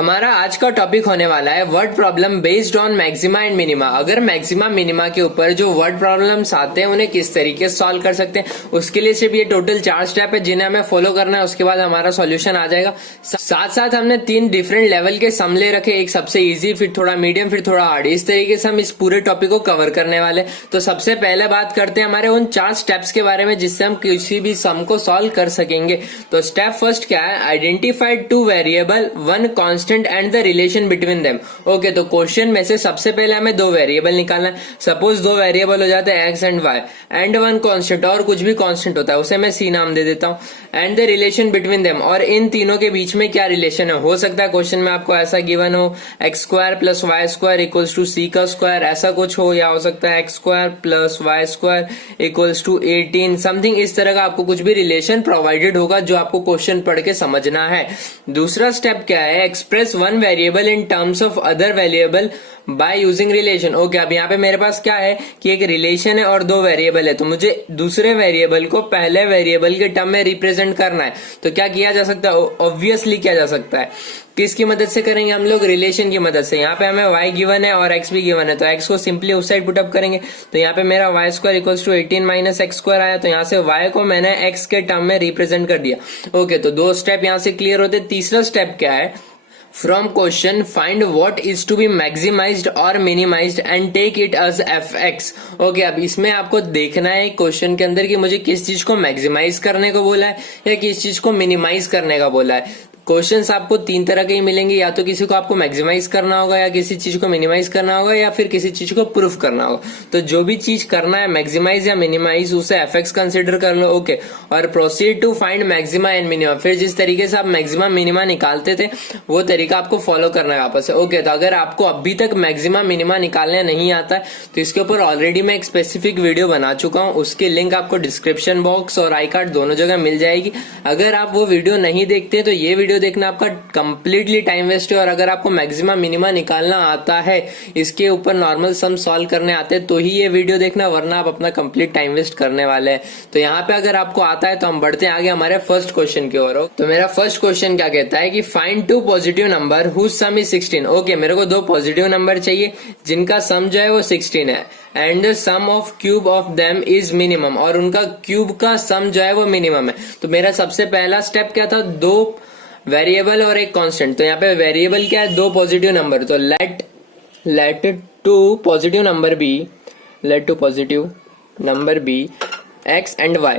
हमारा आज का टॉपिक होने वाला है word problem based on maxima and minima. अगर मैक्सिमा मिनिमा के ऊपर जो वर्ड प्रॉब्लम्स आते हैं उन्हें किस तरीके से सॉल्व कर सकते हैं, उसके लिए सिर्फ ये टोटल 4 स्टेप है जिन्हें हमें फॉलो करना है। उसके बाद हमारा सॉल्यूशन आ जाएगा। साथ साथ हमने 3 डिफरेंट लेवल के सम ले रखे, एक सबसे इजी, फिर थोड़ा मीडियम, फिर थोड़ा हार्ड। इस तरीके से हम इस पूरे टॉपिक को कवर करने वाले। तो सबसे पहले बात करते हैं हमारे उन 4 स्टेप्स के बारे में जिससे हम किसी भी सम को सॉल्व कर सकेंगे। तो स्टेप फर्स्ट क्या है? Identified 2 variable, 1 constant and the relation between them. Okay, तो क्वेश्चन में से सबसे पहले हमें 2 वेरिएबल निकालना है। सपोज 2 वेरिएबल हो जाते हैं x and y and 1 constant, और कुछ भी कांस्टेंट होता है उसे मैं सी नाम दे देता हूं। And the relation between them, और इन तीनों के बीच में क्या रिलेशन है। हो सकता है क्वेश्चन में आपको ऐसा गिवन हो x square plus y square equals to c का स्क्वायर, ऐसा कुछ हो, या हो सकता है x square plus y square equals to 18, something इस तरह का आपको कुछ भी रिलेशन प्रोवाइडेड होगा जो आपको क्वेश्चन पढ़ के समझना है। दूसरा स्टेप क्या है? Express 1 variable in terms of other variable by using relation. Okay, अब यहाँ पे मेरे पास क्या है कि एक रिलेशन है और 2 वेरिएबल है, तो मुझे दूसरे वेरिएबल को पहले वेरिएबल के टर्म में रिप्रेजेंट करना है। तो क्या किया जा सकता है? ऑब्वियसली किया जा सकता है। किसकी मदद से करेंगे हम लोग? रिलेशन की मदद से। यहाँ पे हमें y गिवन है और x भी गिवन है, तो x को सिंपली उस साइड पुटअप करेंगे। तो यहाँ पे मेरा y square equals to 18 minus x square आया, तो यहाँ से y को मैंने x के टर्म में रिप्रेजेंट कर दिया। ओके, तो 2 स्टेप यहाँ से क्लियर होते। तीसरा स्टेप क्या है? From question find what is to be maximised और minimised and take it as fx। Okay, अब इसमें आपको देखना है क्वेश्चन के अंदर कि मुझे किस चीज को मैक्सिमाइज करने को बोला है या किस चीज को मिनिमाइज करने का बोला है। क्वेश्चंस आपको 3 तरह के ही मिलेंगे, या तो किसी को आपको मैक्सिमाइज करना होगा, या किसी चीज को मिनिमाइज करना होगा, या फिर किसी चीज को प्रूफ करना होगा। तो जो भी चीज करना है मैक्सिमाइज या मिनिमाइज, उसे fx कंसीडर कर लो। ओके, और proceed to find maxima and minima. फिर जिस तरीके से आप मैक्सिमा मिनिमा निकालते थे वो तरीका आपको फॉलो करना है वापस से। ओके, तो अगर आपको अभी तक मैक्सिमा मिनिमा निकालने नहीं आता है तो इसके ऊपर ऑलरेडी मैं एक स्पेसिफिक वीडियो बना चुका हूँ, उसकी लिंक आपको डिस्क्रिप्शन बॉक्स और आई कार्ड दोनों जगह मिल जाएगी। अगर आप वो वीडियो नहीं देखते तो ये वीडियो देखना आपका कंप्लीटली टाइम वेस्ट है। और अगर आपको मैक्सिमा मिनिमा निकालना आता है, इसके ऊपर नॉर्मल सम सॉल्व करने आते हैं, तो ही ये वीडियो देखना, वरना आप अपना कंप्लीट टाइम वेस्ट करने वाले हैं। तो यहाँ पे अगर आपको आता है तो हम बढ़ते हैं आगे हमारे फर्स्ट क्वेश्चन की ओर। तो मेरा फर्स्ट क्वेश्चन क्या कहता है कि find 2 positive number whose sum is 16। Okay, मेरे को 2 पॉजिटिव नंबर चाहिए जिनका सम जो है वो 16 है, and the sum of cube of them is minimum, और उनका क्यूब का सम जो है वो मिनिमम है। तो मेरा सबसे पहला स्टेप क्या था? 2 वेरिएबल और एक कांस्टेंट। तो यहाँ पे वेरिएबल क्या है? 2 पॉजिटिव नंबर। तो let 2 positive number be x and y.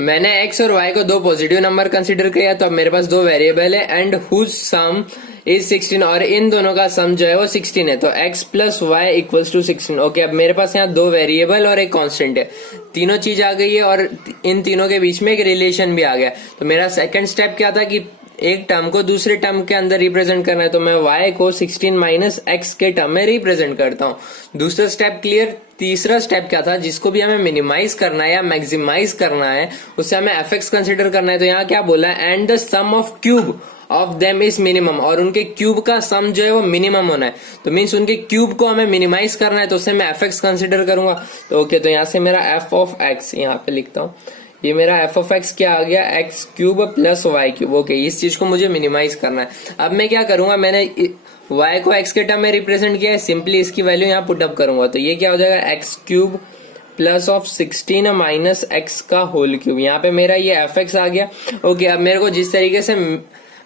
मैंने x और y को 2 पॉजिटिव नंबर कंसीडर किया, तो अब मेरे पास 2 वेरिएबल है एंड हुज सम इज 16, और इन दोनों का सम जो है वो 16 है। तो x plus y equals to 16। Okay, अब मेरे पास यहाँ 2 वेरिएबल और एक कांस्टेंट है, तीनों चीज आ गई है और इन तीनों के बीच में एक रिलेशन भी आ गया। तो मेरा सेकंड स्टेप क्या था कि एक टर्म को दूसरे टर्म के अंदर रिप्रेजेंट करना है, तो मैं y को 16 माइनस एक्स के टर्म में रिप्रेजेंट करता हूँ। दूसरा स्टेप क्लियर। तीसरा स्टेप क्या था? जिसको भी हमें मिनिमाइज करना है या मैक्सिमाइज करना है उससे हमें fx कंसीडर करना है। तो यहाँ क्या बोला है? And the sum of cube of them is minimum, और उनके क्यूब का सम जो है वो मिनिमम होना है। तो मीन्स उनके क्यूब को हमें मिनिमाइज करना है, तो उससे मैं fx कंसीडर करूंगा। तो ओके, तो यहाँ से मेरा f ऑफ x यहाँ पे लिखता हूँ, ये मेरा f ऑफ x क्या आ गया? X cube plus y cube. Okay, इस चीज को मुझे मिनिमाइज करना है। अब मैं क्या करूंगा? मैंने y को x के टर्म में रिप्रेजेंट किया है, सिंपली इसकी वैल्यू यहाँ पुटअप करूंगा। तो ये क्या हो जाएगा? X cube plus of 16 minus x का होल क्यूब। यहाँ पे मेरा ये fx आ गया। ओके, अब मेरे को जिस तरीके से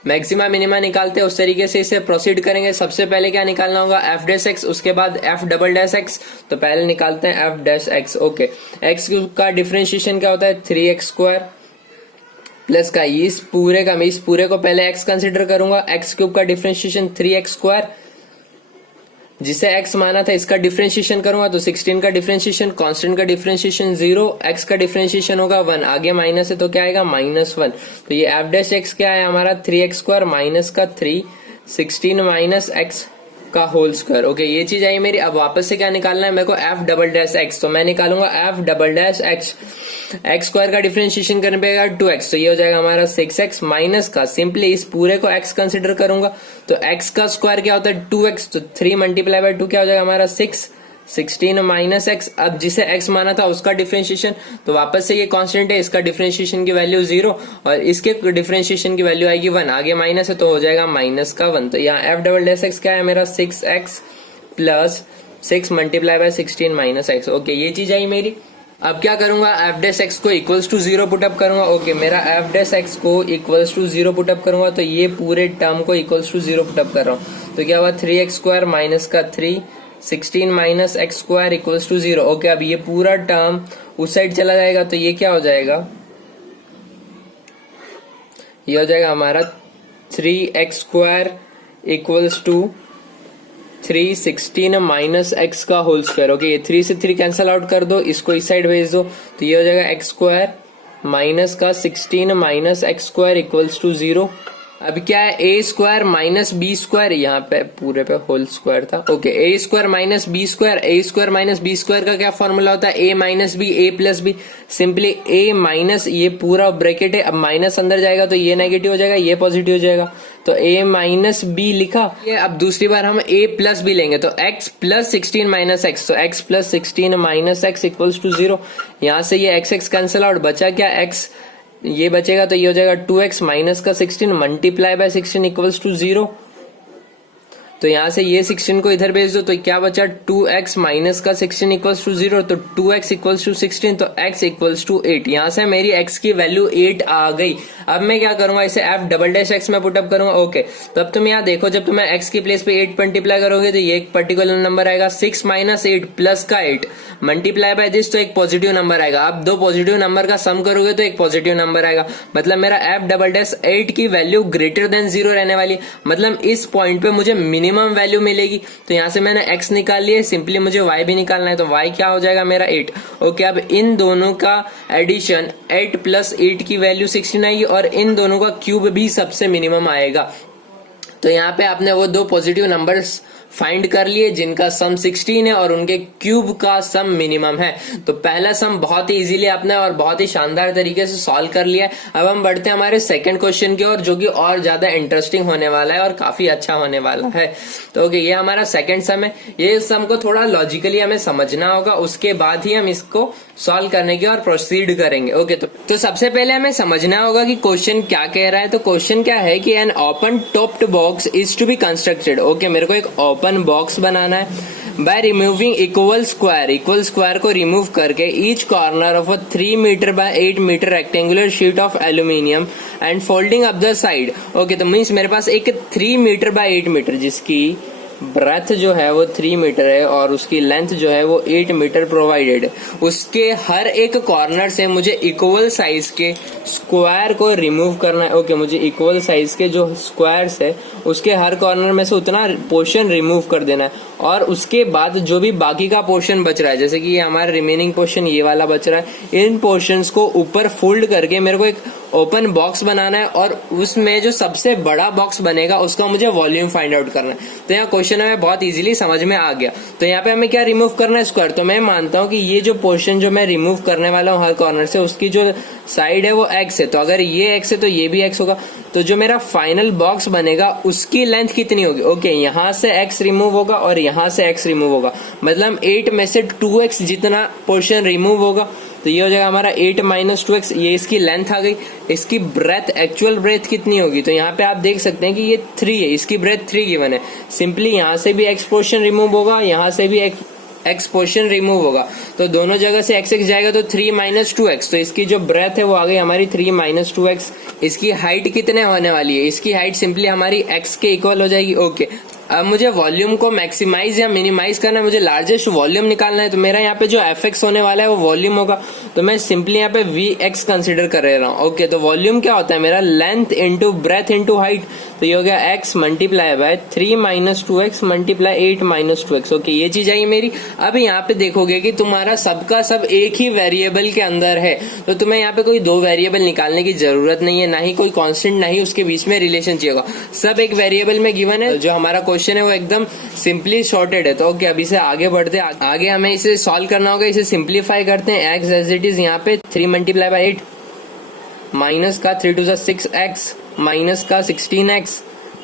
मैक्सिमा मिनिमा निकालते हैं उस तरीके से इसे प्रोसीड करेंगे। सबसे पहले क्या निकालना होगा? f डैश x, उसके बाद f डबल डैश x। तो पहले निकालते हैं f dash x। Okay, x का डिफरेंशिएशन क्या होता है? 3x स्क्वायर प्लस का इस पूरे को पहले x कंसिडर करूंगा। x क्यूब का डिफरेंशिएशन 3x स्क्वायर, जिसे x माना था इसका डिफरेंशिएशन करूंगा तो 16 का डिफरेंशिएशन, कांस्टेंट का डिफरेंशिएशन 0, x का डिफरेंशिएशन होगा 1, आगे माइनस है तो क्या आएगा? -1। तो ये f डैश x क्या है हमारा? 3x स्क्वायर माइनस का 3, 16 माइनस x का होल स्क्वायर। ओके, ये चीज आई मेरी। अब वापस से क्या निकालना है मेरे को? f double dash x। तो मैं निकालूंगा f double dash x। x square का डिफरेंशिएशन करने पे 2x, तो ये हो जाएगा हमारा 6x माइनस का, सिंपली इस पूरे को x कंसिडर करूंगा। तो x का स्क्वायर क्या होता है? 2x, तो 3 मल्टीप्लाई बाय 2 क्या हो जाएगा हमारा? 6, 16 माइनस एक्स, अब जिसे x माना था उसका डिफरेंशिएशन, तो वापस से ये कांस्टेंट है, इसका डिफरेंशिएशन की वैल्यू 0 और इसके डिफरेंशिएशन की वैल्यू आएगी 1, आगे माइनस है तो हो जाएगा माइनस का 1। तो यहाँ एफ डबल डैश एक्स क्या है मेरा 6x plus 6 multiply by 16 minus x. Okay, ये चीज आई मेरी। अब क्या करूंगा, एफ डैश एक्स को इक्वल्स टू 0 पुटअप करूंगा। ओके, मेरा एफ डैश एक्स को इक्वल्स टू 0 पुटअप करूंगा, तो ये पूरे टर्म को इक्वल्स टू 0 पुटअप कर रहा हूँ, तो क्या हुआ 3x स्क्वायर माइनस का 3 16 minus x square equals to 0। Okay, अब ये पूरा टर्म उस साइड चला जाएगा, तो ये क्या हो जाएगा, ये हो जाएगा हमारा 3x square equals to 3 16 minus x का होल स्क्वायर। ओके, ये 3 से 3 कैंसिल आउट कर दो, इसको इस साइड भेज दो, तो ये हो जाएगा एक्स स्क्वायर माइनस का 16 minus x square equals to 0। अब क्या है, a square minus b square, यहाँ पे पूरे पे होल स्क्वायर था। Okay, a square minus b square, a square minus b square का क्या फॉर्मूला होता है, a minus b a plus b. Simply a minus, ये पूरा ब्रैकेट है, अब माइनस अंदर जाएगा तो ये नेगेटिव हो जाएगा, ये पॉजिटिव हो जाएगा, तो ए माइनस बी लिखा। ये अब दूसरी बार हम ए प्लस बी लेंगे, तो एक्स प्लस 16 माइनस एक्स, तो x plus 16 minus x equals to 0। यहां से ये एक्स एक्स कैंसिल आउट, बचा क्या एक्स, ये बचेगा, तो ये हो जाएगा 2x माइनस का 16 मल्टीप्लाई बाय 16 इक्वल्स टू 0। तो यहां से ये 16 को इधर भेज दो, तो क्या बचा 2x माइनस का 16 इक्वल्स टू 0, तो 2x इक्वल्स टू 16, तो x इक्वल्स टू 8। यहां से मेरी x की वैल्यू 8 आ गई। अब मैं क्या करूंगा, इसे f डबल डैश x में पुटअप करूंगा। ओके, तो अब तुम यहाँ देखो, जब तुम्हें x की प्लेस पे 8 मल्टीप्लाई करोगे तो ये एक पर्टिकुलर नंबर आएगा, 6 माइनस 8 प्लस का 8 मल्टीप्लाई बाय दिस, तो एक पॉजिटिव नंबर आएगा। अब दो पॉजिटिव नंबर का सम करोगे तो एक पॉजिटिव नंबर आएगा, मतलब मेरा f डबल डैश 8 की वैल्यू ग्रेटर देन 0 रहने वाली, मतलब इस पॉइंट पे मुझे मिनिमम वैल्यू मिलेगी। तो यहां से मैंने x निकाल लिया, सिंपली मुझे y भी निकालना है, तो y क्या हो जाएगा मेरा 8। ओके, अब इन दोनों का एडिशन 8 प्लस 8 की वैल्यू 16 आएगी, और इन दोनों का क्यूब भी सबसे मिनिमम आएगा। तो यहाँ पे आपने वो दो पॉजिटिव नंबर्स फाइंड कर लिए जिनका सम 16 है और उनके क्यूब का सम मिनिमम है। तो पहला सम बहुत ही इजीली आपने और बहुत ही शानदार तरीके से सॉल्व कर लिया है। अब हम बढ़ते हैं हमारे सेकंड क्वेश्चन की ओर, जो कि और ज्यादा इंटरेस्टिंग होने वाला है और काफी अच्छा होने वाला है। तो ओके, ये हमारा सेकंड सम है। ये सम को थोड़ा लॉजिकली हमें समझना होगा, उसके बाद ही हम इसको सॉल्व करने की और प्रोसीड करेंगे। ओके, तो सबसे पहले हमें समझना होगा कि क्वेश्चन क्या कह रहा है। तो क्वेश्चन क्या है कि an open topped box is to be constructed. Okay, मेरे को एक ओपन बॉक्स बनाना है बाय रिमूविंग इक्वल स्क्वायर को रिमूव करके each corner of a 3 metre by 8 metre rectangular sheet of aluminium and folding up the side. Okay, तो means मेरे पास एक 3 मीटर बाय 8 मीटर जिसकी ब्रेथ जो है वो 3 मीटर है और उसकी लेंथ जो है वो 8 मीटर प्रोवाइडेड है, उसके हर एक कॉर्नर से मुझे इक्वल साइज के स्क्वायर को रिमूव करना है। ओके, मुझे इक्वल साइज के जो स्क्वायर्स है उसके हर कॉर्नर में से उतना पोर्शन रिमूव कर देना है, और उसके बाद जो भी बाकी का पोर्शन बच रहा है, जैसे कि ये हमारा रिमेनिंग पोर्शन ये वाला बच रहा है, इन पोर्शंस को ऊपर फोल्ड करके मेरे को एक ओपन बॉक्स बनाना है, और उसमें जो सबसे बड़ा बॉक्स बनेगा उसका मुझे वॉल्यूम फाइंड आउट करना है। तो यहाँ क्वेश्चन हमें बहुत इजीली समझ में आ गया। तो यहाँ पे हमें क्या रिमूव करना है, स्क्वायर। तो मैं मानता हूँ कि ये जो पोर्शन जो मैं रिमूव करने वाला हूँ हर कॉर्नर से, उसकी जो साइड है वो एक्स है, तो अगर ये एक्स है तो ये भी एक्स होगा। तो जो मेरा फाइनल बॉक्स बनेगा उसकी लेंथ कितनी होगी। ओके, यहाँ से एक्स रिमूव होगा और यहाँ से एक्स रिमूव होगा, मतलब 8 में से 2x जितना पोर्शन रिमूव होगा, तो ये हो जाएगा हमारा 8 माइनस 2x। ये इसकी लेंथ आ गई। इसकी ब्रेथ, एक्चुअल ब्रेथ कितनी होगी, तो यहाँ पे आप देख सकते हैं कि ये 3 है, इसकी ब्रेथ 3 गिवन है। सिंपली यहाँ से भी एक्स पोर्शन रिमूव होगा, यहाँ से भी एक्स पोर्शन रिमूव होगा, तो दोनों जगह से एक्स एक्स जाएगा, तो 3 माइनस 2x। तो इसकी जो ब्रेथ है वो आ गई हमारी 3 माइनस 2x। इसकी हाइट कितने होने वाली है, इसकी हाइट सिंपली हमारी x के इक्वल हो जाएगी। ओके, अब मुझे वॉल्यूम को मैक्सिमाइज या मिनिमाइज करना है, मुझे लार्जेस्ट वॉल्यूम निकालना है। तो मेरा यहाँ पे जो fx होने वाला है वो वॉल्यूम होगा, तो मैं सिंपली यहाँ पे vx कंसिडर कर रहा हूँ। ओके, तो वॉल्यूम क्या होता है मेरा, length into breath into height. तो ये हो गया x multiply by 3 minus 2x multiply 8 minus 2x। Okay, ये चीज आई मेरी। अब यहाँ पे देखोगे कि तुम्हारा सबका सब एक ही वेरिएबल के अंदर है, तो तुम्हें यहाँ पे कोई दो वेरिएबल निकालने की जरूरत नहीं है, ना ही कोई कांस्टेंट, ना ही उसके बीच में रिलेशन चाहिए होगा। सब एक वेरिएबल में गिवन है। जो हमारा क्वेश्चन है वो एकदम सिंपली शॉर्टेड है। तो ओके, अब इसे आगे बढ़ते हैं। आगे हमें इसे सॉल्व करना होगा। इसे सिंप्लीफाई करते हैं। एक्स एज इट इज यहाँ पे 3 मल्टीप्लाई बाय 8 माइनस का 3 टू 6x माइनस का 16x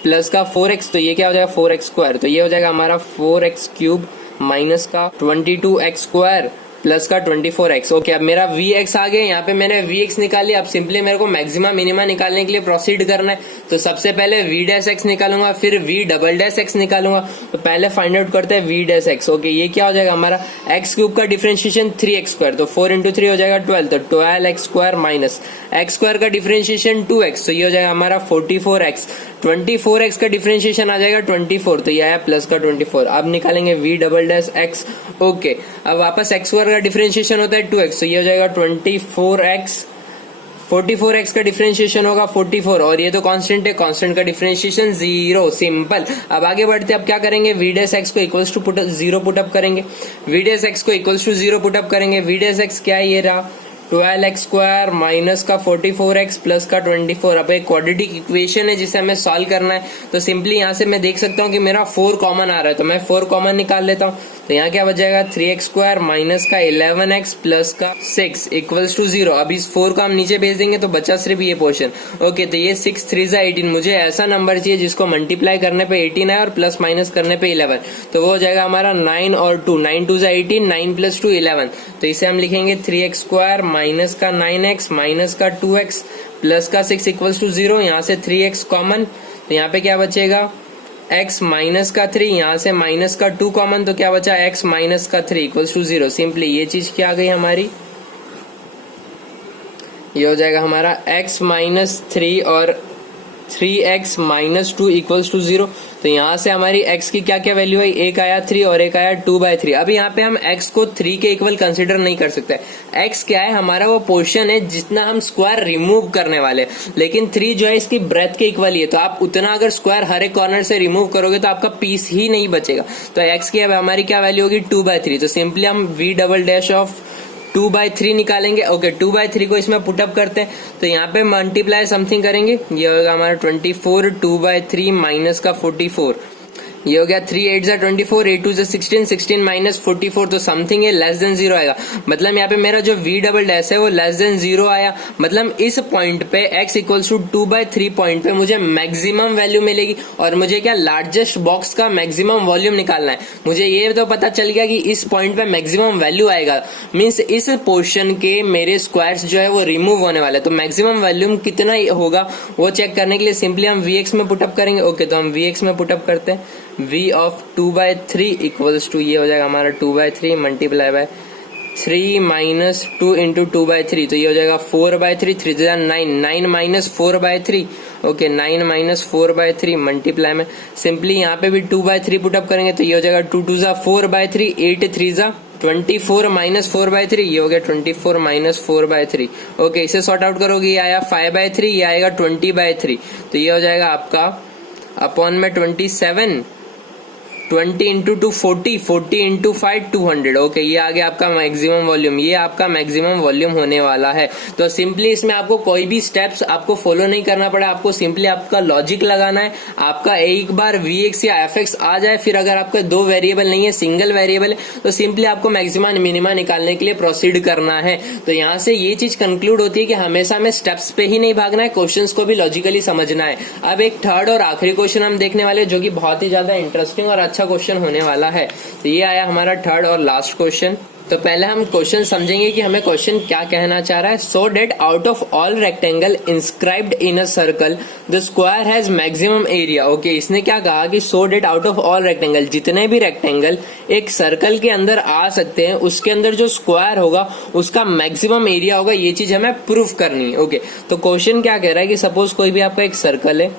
प्लस का 4x, तो ये क्या हो जाएगा 4x स्क्वायर। तो ये हो जाएगा हमारा 4x क्यूब माइनस का 22x² प्लस का 24x। ओके, अब मेरा Vx आ गया। यहाँ पे मैंने Vx निकाल लिया। अब सिंपली मेरे को मैक्सिमा मिनिमा निकालने के लिए प्रोसीड करना है। तो सबसे पहले V' निकालूंगा, फिर V"x निकालूंगा। तो पहले फाइंड आउट करते हैं V'। ओके, ये क्या हो जाएगा हमारा x³ का डिफरेंशिएशन 3x², तो 4 × 3 हो जाएगा 12, तो 12x² माइनस x² का डिफरेंशिएशन 2x, तो ये हो जाएगा हमारा 44x। 24x का डिफरेंशिएशन आ जाएगा 24, तो ये आया प्लस का 24। अब निकालेंगे V"x। ओके, अब वापस x² का डिफरेंशिएशन होता है 2x, तो ये हो जाएगा 24x। 44x का डिफरेंशिएशन होगा 44, और ये तो कांस्टेंट है, कांस्टेंट का डिफरेंशिएशन 0। सिंपल। अब आगे बढ़ते, अब क्या करेंगे, V' को इक्वल्स टू 0 पुटअप करेंगे। V' को इक्वल्स टू 0 पुटअप करेंगे। V' क्या है, ये रहा 12x² माइनस का 44x प्लस का 24। अब एक क्वाड्रेटिक इक्वेशन है जिसे हमें सॉल्व करना है। तो सिंपली यहाँ से मैं देख सकता हूँ कि मेरा 4 कॉमन आ रहा है, तो मैं 4 कॉमन निकाल लेता हूँ। तो यहाँ क्या बच जाएगा 3x² माइनस का 11x प्लस का 6 इक्वल्स टू 0। अब इस 4 को हम नीचे भेज देंगे तो बचा सिर्फ ये पोर्शन। ओके, तो ये 6 3 18। मुझे ऐसा नंबर चाहिए जिसको मल्टीप्लाई करने पे 18 है और प्लस माइनस करने पे 11, तो वो हो जाएगा हमारा 9 और 2, 9 2 18, 9 प्लस 2 11। तो इसे हम लिखेंगे 3x² माइनस का 9x माइनस का 2x प्लस का 6 इक्वल्स टू 0। यहाँ से 3x कॉमन, तो यहाँ पे क्या बचेगा x माइनस का 3, यहाँ से माइनस का 2 कॉमन, तो क्या बचा x माइनस का 3 इक्वल्स टू 0। सिंपली ये चीज क्या आ गई हमारी, ये हो जाएगा हमारा x माइनस 3 और 3x माइनस 2 इक्वल्स टू 0। तो यहाँ से हमारी x की क्या क्या वैल्यू है, एक आया 3 और एक आया 2/3। अब यहाँ पे हम x को 3 के इक्वल कंसिडर नहीं कर सकते। x क्या है, हमारा वो पोर्शन है जितना हम स्क्वायर रिमूव करने वाले, लेकिन 3 जो है इसकी ब्रेथ के इक्वल ही है। तो आप उतना अगर स्क्वायर हर एक कॉर्नर से रिमूव करोगे तो आपका पीस ही नहीं बचेगा। तो x की अब हमारी क्या वैल्यू होगी 2/3। तो सिंपली हम V" 2/3 निकालेंगे। ओके, 2/3 को इसमें पुटअप करते हैं, तो यहाँ पे मल्टीप्लाई समथिंग करेंगे। ये होगा हमारा 24, 2/3 माइनस का 44, ये हो गया 3 8 24, 8 2 16, 16 माइनस 44, तो समथिंग है लेस देन 0 आएगा। मतलब यहाँ पे मेरा जो V" है वो लेस देन 0 आया। मतलब इस पॉइंट पे x इक्वल्स टू 2/3 पॉइंट पे मुझे मैक्सिमम वैल्यू मिलेगी, और मुझे क्या लार्जेस्ट बॉक्स का मैक्सिमम वॉल्यूम निकालना है। मुझे ये तो पता चल गया कि इस पॉइंट पे मैक्सिमम वैल्यू आएगा, मीन्स इस पोर्शन के मेरे स्क्वायर्स जो है वो रिमूव होने वाले, तो मैक्सिमम वॉल्यूम कितना होगा वो चेक करने के लिए सिंपली हम Vx में पुटअप करेंगे। ओके, तो हम Vx में पुटअप करते हैं। V ऑफ 2/3 इक्वल्स टू, ये हो जाएगा हमारा 2/3 मल्टीप्लाई बाय 3 माइनस 2 इंटू 2/3, तो ये हो जाएगा 4/3, 3 9, 9 माइनस 4/3। ओके, 9 माइनस 4/3 मल्टीप्लाई में सिंपली यहाँ पे भी 2/3 पुटअप करेंगे, तो ये हो जाएगा 2 2 4/3, 8 3 24 माइनस 4/3, ये हो गया 24 माइनस 4/3। ओके, इसे सॉर्ट आउट करोगे, ये आया 5/3, ये आएगा 20/3, तो ये हो जाएगा आपका अपॉन में 27, 20 इंटू 2 40, 40 इंटू 5 200। ओके, ये आ गया आपका मैक्सिमम वॉल्यूम, ये आपका मैक्सिमम वॉल्यूम होने वाला है। तो सिंपली इसमें आपको कोई भी स्टेप्स आपको फॉलो नहीं करना पड़ा, आपको सिंपली आपका लॉजिक लगाना है। आपका एक बार Vx या Fx आ जाए, फिर अगर आपका 2 वेरिएबल नहीं है, सिंगल वेरिएबल है, तो सिंपली आपको मैक्सिमा मिनिमा निकालने के लिए प्रोसीड करना है। तो यहाँ से ये चीज कंक्लूड होती है कि हमेशा हमें स्टेप्स पे ही नहीं भागना है, क्वेश्चंस को भी लॉजिकली समझना है। अब एक थर्ड और आखिरी क्वेश्चन हम देखने वाले, जो कि बहुत ही ज्यादा इंटरेस्टिंग और अच्छा क्वेश्चन होने वाला है। तो ये आया हमारा थर्ड और लास्ट क्वेश्चन। तो पहले हम क्वेश्चन समझेंगे कि हमें क्वेश्चन क्या कहना चाह रहा है। So that out of all rectangle inscribed in a circle the square has maximum area. Okay, इसने क्या कहा कि so that out of all rectangle, जितने भी रेक्टेंगल एक सर्कल के अंदर आ सकते हैं, उसके अंदर जो स्क्वायर होगा उसका मैक्सिमम एरिया होगा, ये चीज हमें प्रूफ करनी है। ओके, तो क्वेश्चन क्या कह रहा है कि सपोज कोई भी आपका एक सर्कल है,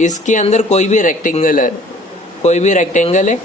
इसके अंदर कोई भी रेक्टेंगल है, कोई भी रेक्टेंगल है,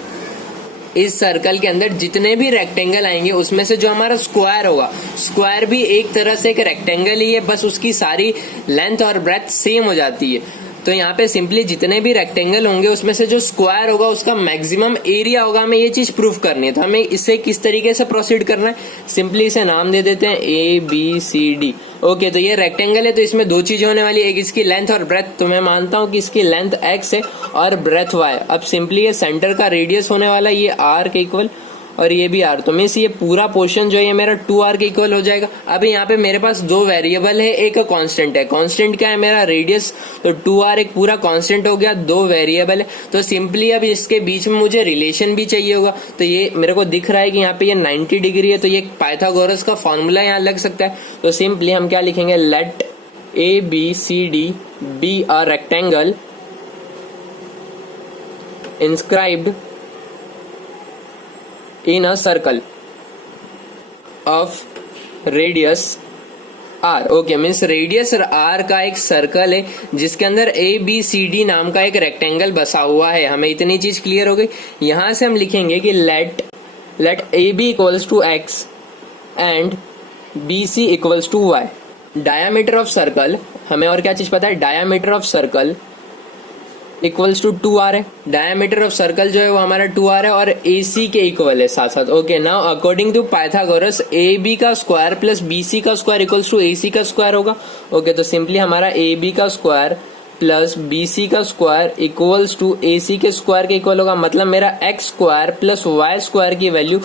इस सर्कल के अंदर जितने भी रेक्टेंगल आएंगे उसमें से जो हमारा स्क्वायर होगा, स्क्वायर भी एक तरह से एक रेक्टेंगल ही है, बस उसकी सारी लेंथ और ब्रेथ सेम हो जाती है। तो यहाँ पे सिंपली जितने भी रेक्टेंगल होंगे उसमें से जो स्क्वायर होगा उसका मैक्सिमम एरिया होगा, हमें ये चीज प्रूफ करनी है। तो हमें इसे किस तरीके से प्रोसीड करना है, सिंपली इसे नाम दे देते हैं ABCD। ओके, तो ये रेक्टेंगल है, तो इसमें 2 चीजें होने वाली, एक इसकी लेंथ और ब्रेथ। तो मैं मानता हूं कि इसकी लेंथ x है और ब्रेथ y। अब सिंपली ये सेंटर का रेडियस होने वाला है, ये r के इक्वल, और ये भी r, तो मीन्स ये पूरा पोर्शन जो है मेरा 2r के इक्वल हो जाएगा। अब यहाँ पे मेरे पास दो वेरिएबल है, एक कांस्टेंट है। कांस्टेंट क्या है मेरा? रेडियस। तो 2r एक पूरा कांस्टेंट हो गया, दो वेरिएबल है, तो सिंपली अब इसके बीच में मुझे रिलेशन भी चाहिए होगा। तो ये मेरे को दिख रहा है कि यहाँ पे ये 90 डिग्री है, तो ये पाइथागोरस का फॉर्मूला यहाँ लग सकता है। तो सिंपली हम क्या लिखेंगे? Let ABCD be a rectangle inscribed in a circle of radius R। Okay, means radius R का एक सर्कल है जिसके अंदर ABCD नाम का एक रेक्टेंगल बसा हुआ है। हमें इतनी चीज क्लियर हो गई। यहां से हम लिखेंगे कि let AB equals to x and BC equals to y। Diameter of circle, हमें और क्या चीज पता है? Diameter of circle equals to 2r है। डायामीटर ऑफ सर्कल जो है वो हमारा 2r है और AC के इक्वल है साथ साथ। Okay, now according to Pythagoras AB का स्क्वायर प्लस BC का स्क्वायर इक्वल्स टू AC का स्क्वायर होगा। ओके, तो सिंपली हमारा AB का स्क्वायर प्लस BC का स्क्वायर इक्वल्स टू AC के स्क्वायर के इक्वल होगा। मतलब मेरा x square plus y square की वैल्यू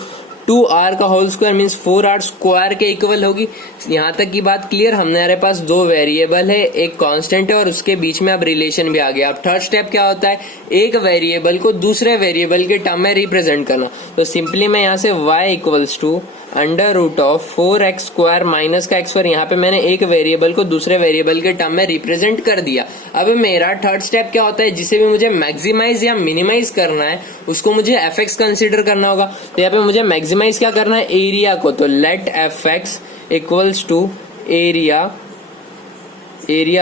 2r का whole square means 4r square के इक्वल होगी। यहाँ तक की बात क्लियर। हमारे पास दो वेरिएबल है, एक कांस्टेंट है और उसके बीच में अब रिलेशन भी आ गया। अब थर्ड स्टेप क्या होता है? एक वेरिएबल को दूसरे वेरिएबल के टर्म में रिप्रेजेंट करना। तो सिंपली मैं यहाँ से y equals to under root of 4x square minus का x स्क्वायर, यहाँ पे मैंने एक वेरिएबल को दूसरे वेरिएबल के टर्म में रिप्रेजेंट कर दिया। अब मेरा थर्ड स्टेप क्या होता है? जिसे भी मुझे मैक्सिमाइज या मिनिमाइज करना है उसको मुझे fx कंसीडर करना होगा। तो यहाँ पे मुझे मैक्सिमाइज क्या करना है? एरिया को। तो let fx equals to area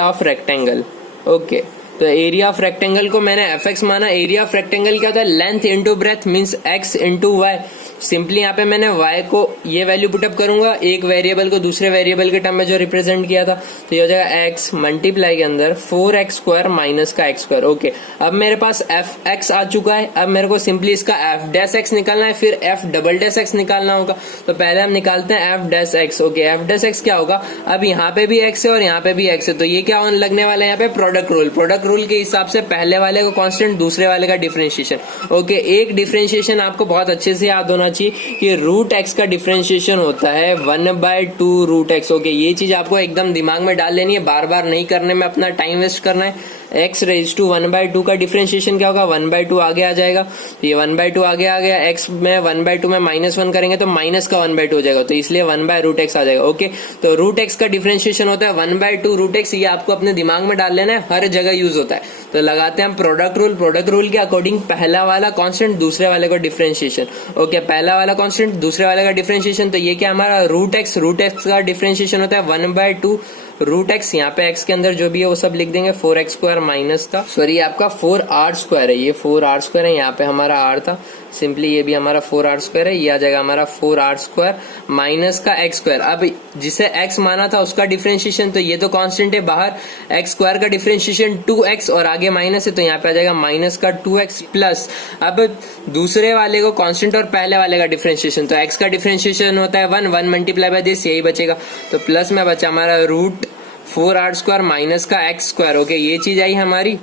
of rectangle. Okay, तो एरिया ऑफ रेक्टेंगल को मैंने fx माना। एरिया ऑफ रेक्टेंगल क्या होता है? Length into breadth means x into y. Simply यहाँ पे मैंने y को ये वैल्यू पुटअप करूंगा, एक वेरिएबल को दूसरे वेरिएबल के टर्म में जो रिप्रेजेंट किया था, तो ये हो जाएगा x मल्टीप्लाई के अंदर 4x स्क्वायर माइनस का x स्क्वायर। ओके, अब मेरे पास fx आ चुका है। अब मेरे को सिंपली इसका f डैश x निकालना है, फिर f डबल डैश x निकालना होगा। तो पहले हम निकालते हैं f dash x। Okay, f dash x क्या होगा? अब यहाँ पे भी x है और यहाँ पे भी x है, तो ये क्या लगने वाला है? यहाँ पे प्रोडक्ट रूल। प्रोडक्ट रूल के हिसाब से पहले वाले को कांस्टेंट, दूसरे वाले का डिफरेंशिएशन। ओके, एक डिफरेंशिएशन आपको बहुत अच्छे से याद होना चाहिए कि रूट एक्स का डिफरेंशिएशन होता है 1/2 रूट एक्स। ओके, ये चीज आपको एकदम दिमाग में डाल लेनी है, बार बार नहीं करने में अपना टाइम वेस्ट करना है। x रेज टू 1/2 का डिफरेंशिएशन क्या होगा? 1/2 आगे आ जाएगा। ये 1/2 आगे आ गया। x में 1/2 में -1 करेंगे तो माइनस का 1/2 हो जाएगा, तो इसलिए 1/√x आ जाएगा। ओके, तो रूट एक्स का डिफरेंशिएशन होता है 1/2 रूट एक्स। ये आपको अपने दिमाग में डाल लेना है, हर जगह यूज होता है। तो लगाते हैं हम प्रोडक्ट रूल। प्रोडक्ट रूल के अकॉर्डिंग पहला वाला कांस्टेंट, दूसरे वाले का डिफरेंशिएशन। ओके, पहला वाला कांस्टेंट, दूसरे वाले का डिफरेंशिएशन। तो ये क्या हमारा? रूट एक्स का डिफरेंशिएशन होता है 1/2 रूट एक्स। यहाँ पे x के अंदर जो भी है वो सब लिख देंगे, 4x स्क्वायर माइनस का, सॉरी आपका 4r स्क्वायर है, ये 4r स्क्वायर है, यहाँ पे हमारा r था, सिंपली ये भी हमारा 4r स्क्वायर है। ये आ जाएगा हमारा 4r स्क्वायर माइनस का x स्क्वायर। अब जिसे x माना था उसका डिफरेंशिएशन, तो ये तो कांस्टेंट है बाहर, x स्क्वायर का डिफरेंशिएशन 2x और आगे माइनस है, तो यहाँ पे आ जाएगा माइनस का 2x प्लस। अब दूसरे वाले को कांस्टेंट और पहले वाले का डिफरेंशिएशन, तो x का डिफरेंशिएशन होता है 1 मल्टीप्लाई बाय दिस, यही बचेगा। तो प्लस में बचा हमारा रूट 4r स्क्वायर माइनस का x स्क्वायर। ओके, ये चीज आई हमारी।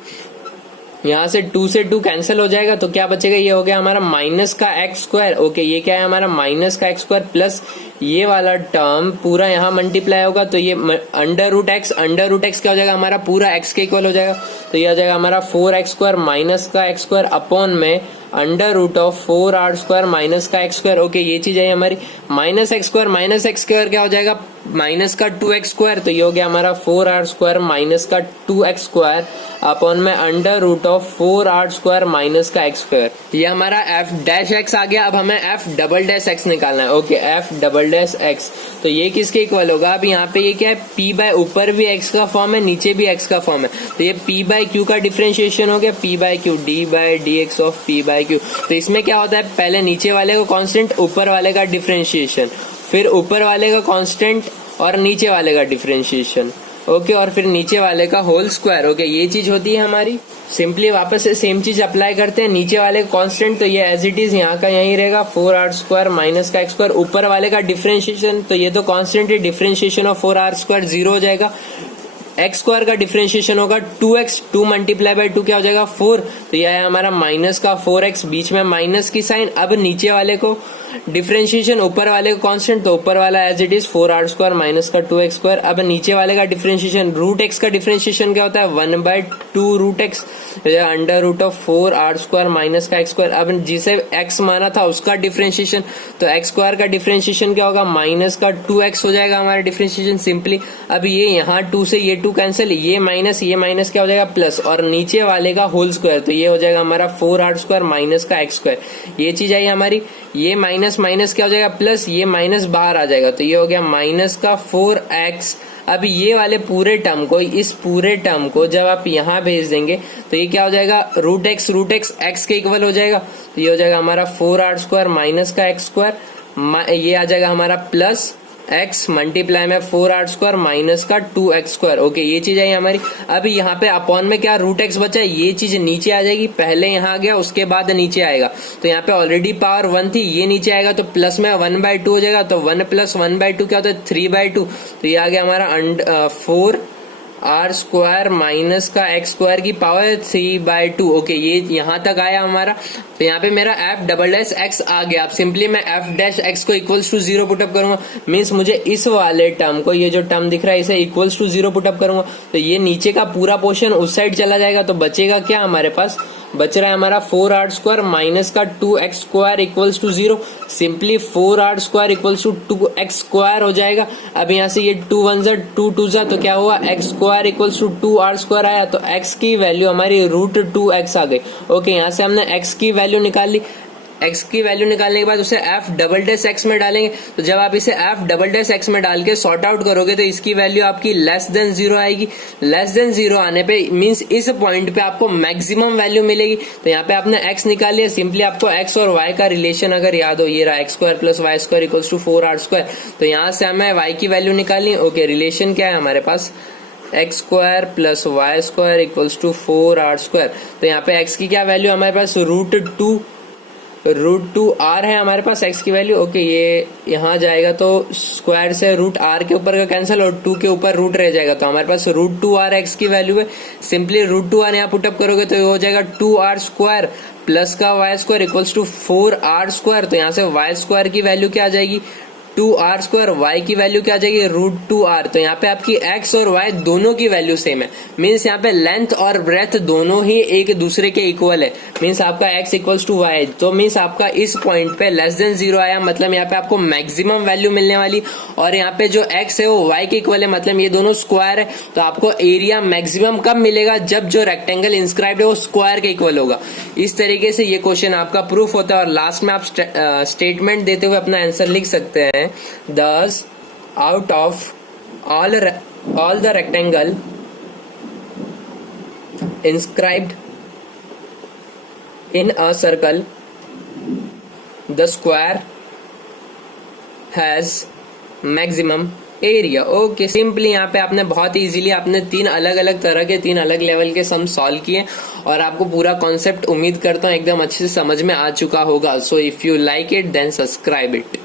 यहाँ से 2 से 2 कैंसिल हो जाएगा, तो क्या बचेगा? ये हो गया हमारा माइनस का x स्क्वायर। ओके, ये क्या है हमारा? माइनस का x स्क्वायर प्लस ये वाला टर्म पूरा यहाँ मल्टीप्लाई होगा, तो ये अंडर रूट एक्स क्या हो जाएगा? हमारा पूरा x के इक्वल हो जाएगा। तो ये आ जाएगा हमारा 4x स्क्वायर माइनस का x स्क्वायर अपॉन में under root of 4r square minus का x स्क्वायर। ओके, ये चीज है हमारी। माइनस x स्क्वायर क्या हो जाएगा? माइनस का 2x स्क्वायर। तो ये हो गया हमारा 4r स्क्वायर माइनस का 2x स्क्वायर अपॉन में under root of 4r square minus का x स्क्वायर। ये हमारा f डैश x आ गया। अब हमें f डबल डैश x निकालना है। Okay, f double dash x, तो ये किसके इक्वल होगा? अब यहाँ पे ये क्या है? p बाय ऊपर भी x का फॉर्म है, नीचे भी x का फॉर्म है, तो ये p बाय q का डिफरेंशिएशन हो गया, p by q, d by dx of p by q। तो इसमें क्या होता है? पहले नीचे वाले को कांस्टेंट, ऊपर वाले का डिफरेंशिएशन, फिर ऊपर वाले का कांस्टेंट और नीचे वाले का डिफरेंशिएशन। ओके, और फिर नीचे वाले का होल स्क्वायर। ओके, ये चीज होती है हमारी। सिंपली वापस से सेम चीज अप्लाई करते हैं। नीचे वाले कांस्टेंट, तो ये एज इट इज यहाँ का यही रहेगा, 4r स्क्वायर माइनस का x स्क्वायर। ऊपर वाले का डिफरेंशिएशन, तो ये तो कांस्टेंट है, डिफरेंशिएशन ऑफ 4r स्क्वायर 0 हो जाएगा। एक्स स्क्वायर का डिफरेंशिएशन होगा 2x, 2 मल्टीप्लाई बाय 2 क्या हो जाएगा 4, तो यह है हमारा माइनस का 4x, बीच में माइनस की साइन। अब नीचे वाले को डिफरेंशिएशन, ऊपर वाले को कांस्टेंट, तो ऊपर वाला as it is 4r square minus का 2x स्क्वायर। अब नीचे वाले का डिफरेंशिएशन, रूट x का डिफरेंशिएशन क्या होता है 1/2 root x, under root of 4r square minus का x स्क्वायर। अब जिसे x माना था उसका डिफरेंशिएशन, तो x स्क्वायर का डिफरेंशिएशन क्या होगा माइनस का 2x हो जाएगा हमारा डिफरेंशिएशन सिंपली। अब ये यहाँ 2 से ये 2 कैंसिल, ये माइनस क्या हो जाएगा प्लस, और नीचे वाले का होल स्क्वायर, तो ये हो जाएगा हमारा 4r स्क्वायर माइनस का x स्क्वायर। ये चीज आई हमारी, ये माइनस माइनस क्या हो जाएगा प्लस, ये माइनस बाहर आ जाएगा, तो ये हो गया माइनस का 4x। अब ये वाले पूरे टर्म को, इस पूरे टर्म को जब आप यहाँ भेज देंगे तो ये क्या हो जाएगा रूट एक्स x के इक्वल हो जाएगा, तो ये हो जाएगा हमारा 4r स्क्वायर माइनस का x स्क्वायर, ये आ जाएगा हमारा प्लस x मल्टीप्लाई में 4r स्क्वायर माइनस का 2x स्क्वायर। ओके, ये चीज है हमारी। अब यहाँ पे अपॉन में क्या रूट x बचा, ये चीज नीचे आ जाएगी, पहले यहाँ आ गया उसके बाद नीचे आएगा, तो यहाँ पे ऑलरेडी पावर 1 थी, ये नीचे आएगा तो प्लस में 1/2 हो जाएगा, तो 1 + 1/2 क्या होता है 3/2, तो ये आ गया हमारा 4r स्क्वायर माइनस का x स्क्वायर की पावर 3/2। ओके, ये यहाँ तक आया हमारा, तो यहाँ पे मेरा f"x आ गया। अब सिंपली मैं f'(x) को इक्वल्स टू 0 पुटअप करूंगा, मीन्स मुझे इस वाले टर्म को, ये जो टर्म दिख रहा है इसे इक्वल्स टू 0 पुटअप करूंगा, तो ये नीचे का पूरा पोर्शन उस साइड चला जाएगा, तो बचेगा क्या हमारे पास, बच रहा है हमारा 4r स्क्वायर माइनस का 2x square equals to 0। Simply 4r square equals to 2x square हो जाएगा। अब यहाँ से ये 2 1 जा 2 2 जा, तो क्या हुआ x square equals to 2r square आया, तो x की वैल्यू हमारी √2x आ गई। ओके, यहाँ से हमने x की वैल्यू निकाल ली, x की वैल्यू निकालने के बाद उसे f"x में डालेंगे, तो जब आप इसे f"x में डाल के सॉर्ट आउट करोगे तो इसकी वैल्यू आपकी <0 आएगी। <0 आने पे मींस इस पॉइंट पे आपको मैक्सिमम वैल्यू मिलेगी, तो यहाँ पे आपने x निकाल लिया। सिंपली आपको x और y का रिलेशन अगर याद हो, ये रहा x square plus y square equals to 4r square, तो यहाँ से हमें y की वैल्यू निकालनी। ओके, रिलेशन क्या है हमारे पास, x square plus y square equals to 4r square, तो यहाँ पे x की क्या वैल्यू हमारे पास √2r है हमारे पास x की वैल्यू। ओके, ये यहाँ जाएगा तो स्क्वायर से √r के ऊपर का कैंसिल और 2 के ऊपर रूट रह जाएगा, तो हमारे पास √2r x की वैल्यू है। सिंपली √2r यहाँ पुटअप करोगे तो ये हो जाएगा 2r स्क्वायर प्लस का y square equals to 4r square, तो यहाँ से y स्क्वायर की वैल्यू क्या आ जाएगी 2r स्क्वायर, y की वैल्यू क्या आ जाएगी √2r। तो यहाँ पे आपकी x और y दोनों की वैल्यू सेम है, मीन्स यहाँ पे लेंथ और ब्रेथ दोनों ही एक दूसरे के इक्वल है, मीन्स आपका x इक्वल्स टू y, तो मीन्स आपका इस पॉइंट पे <0 आया, मतलब यहाँ पे आपको मैक्सिमम वैल्यू मिलने वाली। और यहाँ पे जो x है वो y के इक्वल है, मतलब ये दोनों स्क्वायर है, तो आपको एरिया मैक्सिमम कब मिलेगा, जब जो रेक्टेंगल इंस्क्राइब्ड है वो स्क्वायर के इक्वल होगा। इस तरीके से ये क्वेश्चन आपका प्रूफ होता है, और लास्ट में आप स्टेटमेंट देते हुए अपना आंसर लिख सकते हैं। Thus, out of all the rectangle inscribed in a circle, the square has maximum area. Okay, simply यहाँ पे आपने बहुत इजीली आपने 3 अलग अलग तरह के 3 अलग लेवल के सम सॉल्व किए, और आपको पूरा कॉन्सेप्ट उम्मीद करता हूँ एकदम अच्छे से समझ में आ चुका होगा। So if you like it then subscribe it.